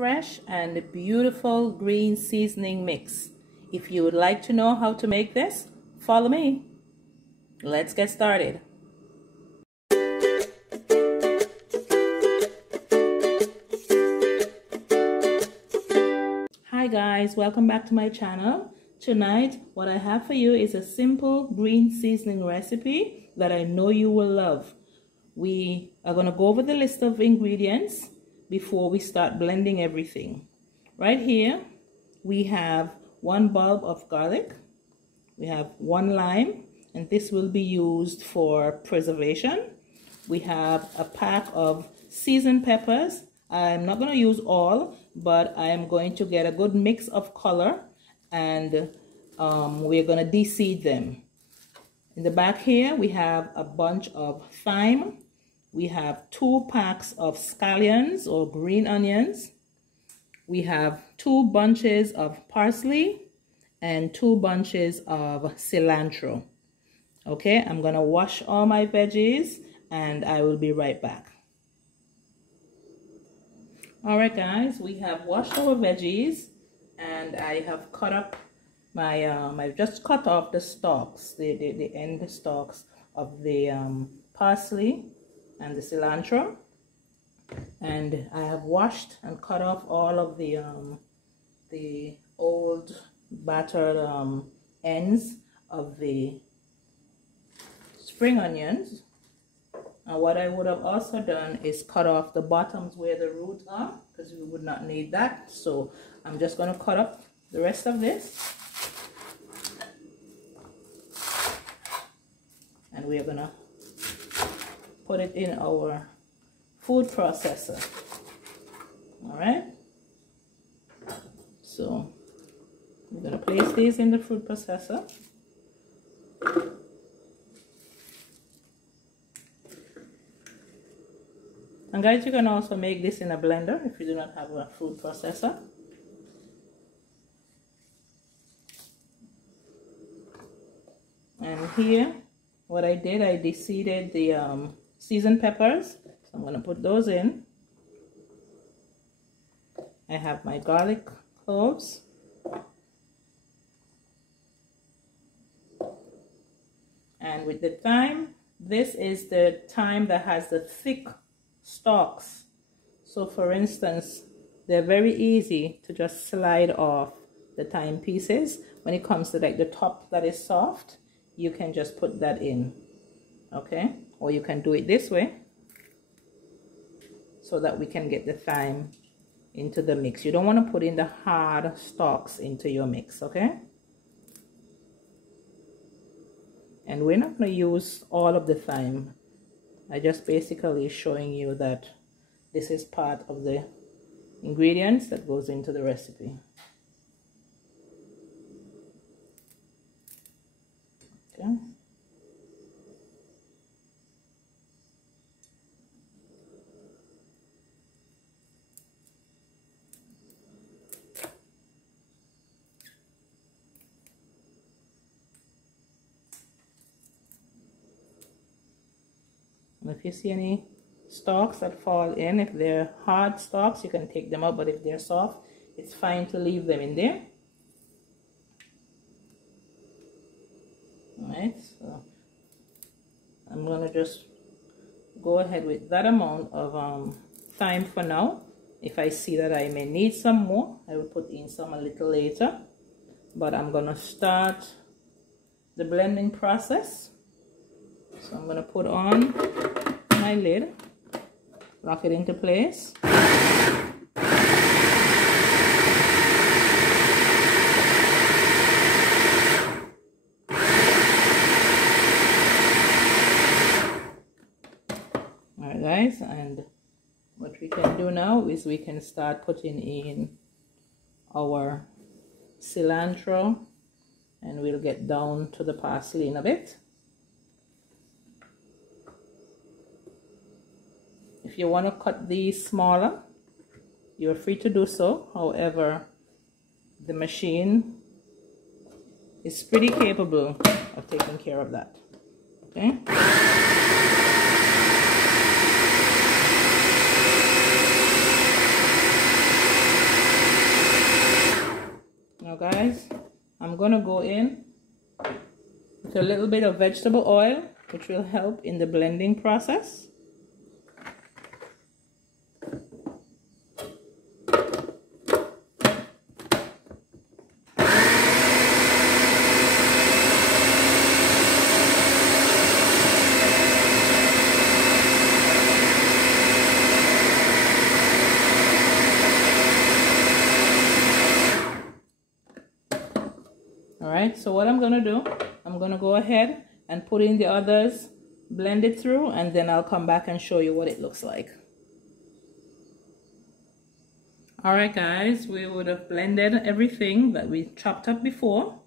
fresh and beautiful green seasoning mix. If you would like to know how to make this, follow me. Let's get started. Hi guys, welcome back to my channel. Tonight, what I have for you is a simple green seasoning recipe that I know you will love. We are going to go over the list of ingredients before we start blending everything. Right here, we have 1 bulb of garlic. We have 1 lime, and this will be used for preservation. We have a pack of seasoned peppers. I'm not going to use all, but I am going to get a good mix of color, and we're going to de-seed them. In the back here, we have a bunch of thyme. We have 2 packs of scallions or green onions. We have 2 bunches of parsley and 2 bunches of cilantro. Okay, I'm gonna wash all my veggies and I will be right back. All right guys, we have washed our veggies and I have cut up my I've just cut off the stalks, the end stalks of the parsley and the cilantro, and I have washed and cut off all of the old battered ends of the spring onions. And what I would have also done is cut off the bottoms where the roots are, because we would not need that. So I'm just going to cut up the rest of this, and we're going to put it in our food processor. All right, so we're going to place these in the food processor. And guys, you can also make this in a blender if you do not have a food processor. And here, what I did, I de-seeded the seasoned peppers. So I'm going to put those in. I have my garlic cloves. And with the thyme, this is the thyme that has the thick stalks. So for instance, they're very easy to just slide off the thyme pieces. When it comes to like the top that is soft, you can just put that in, okay? Or you can do it this way so that we can get the thyme into the mix. You don't want to put in the hard stalks into your mix, okay? And we're not going to use all of the thyme. I just basically showing you that this is part of the ingredients that goes into the recipe. Okay. And if you see any stalks that fall in, if they're hard stalks, you can take them out, but if they're soft, it's fine to leave them in there. Alright, so I'm going to just go ahead with that amount of thyme for now. If I see that I may need some more, I will put in some a little later. But I'm going to start the blending process. So I'm going to put on my lid, lock it into place. Alright guys, and what we can do now is we can start putting in our cilantro, and we'll get down to the parsley in a bit. If you want to cut these smaller, you're free to do so. However, the machine is pretty capable of taking care of that. Okay. guys, I'm gonna go in with a little bit of vegetable oil, which will help in the blending process. Alright, so what I'm gonna do, I'm gonna go ahead and put in the others, blend it through, and then I'll come back and show you what it looks like. Alright guys, we would have blended everything that we chopped up before,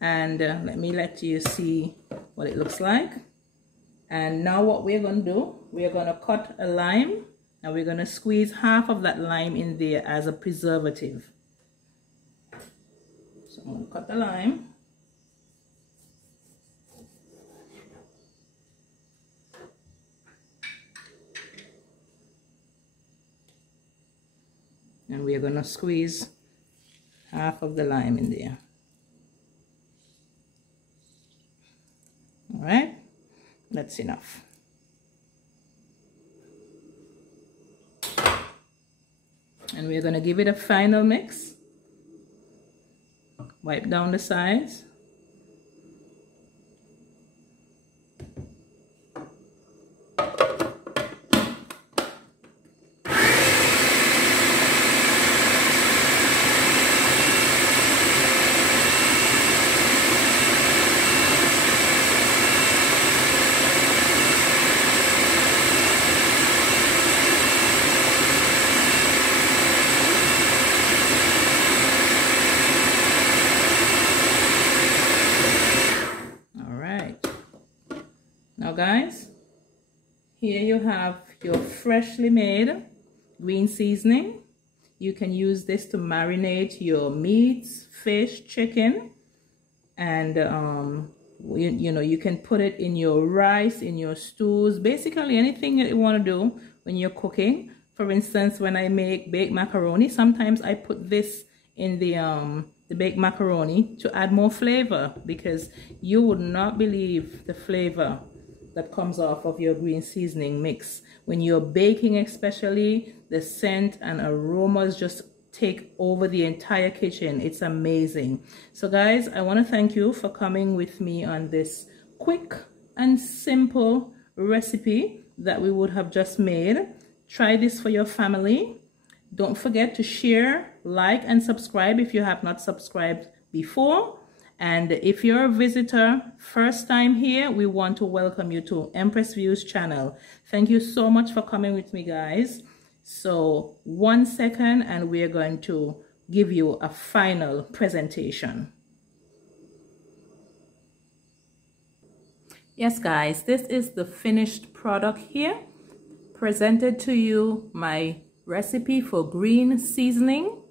and let you see what it looks like. And now what we're going to do, we're going to cut a lime, and we're going to squeeze half of that lime in there as a preservative. So I'm going to cut the lime. And we're going to squeeze half of the lime in there. All right, that's enough. And we're going to give it a final mix. Wipe down the sides. Now guys, here you have your freshly made green seasoning. You can use this to marinate your meats, fish, chicken, and you can put it in your rice, in your stews, basically anything that you want to do when you're cooking. For instance, when I make baked macaroni, sometimes I put this in the baked macaroni to add more flavor, because you would not believe the flavor that comes off of your green seasoning mix. When you're baking especially, the scent and aromas just take over the entire kitchen. It's amazing. So guys, I want to thank you for coming with me on this quick and simple recipe that we would have just made. Try this for your family. Don't forget to share, like, and subscribe if you have not subscribed before. And if you're a visitor, first time here, we want to welcome you to Empress Views channel. Thank you so much for coming with me, guys. So 1 second, and we're going to give you a final presentation. Yes, guys, this is the finished product here. Presented to you my recipe for green seasoning.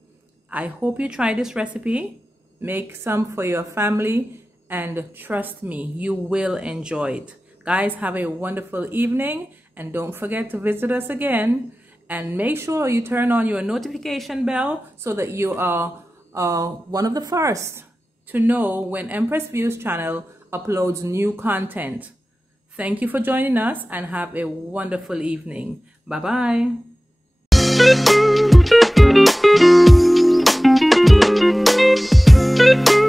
I hope you try this recipe. Make some for your family, and trust me, you will enjoy it. Guys, have a wonderful evening, and don't forget to visit us again, and make sure you turn on your notification bell so that you are one of the first to know when Empress Views channel uploads new content. Thank you for joining us, and have a wonderful evening. Bye-bye. Thank you.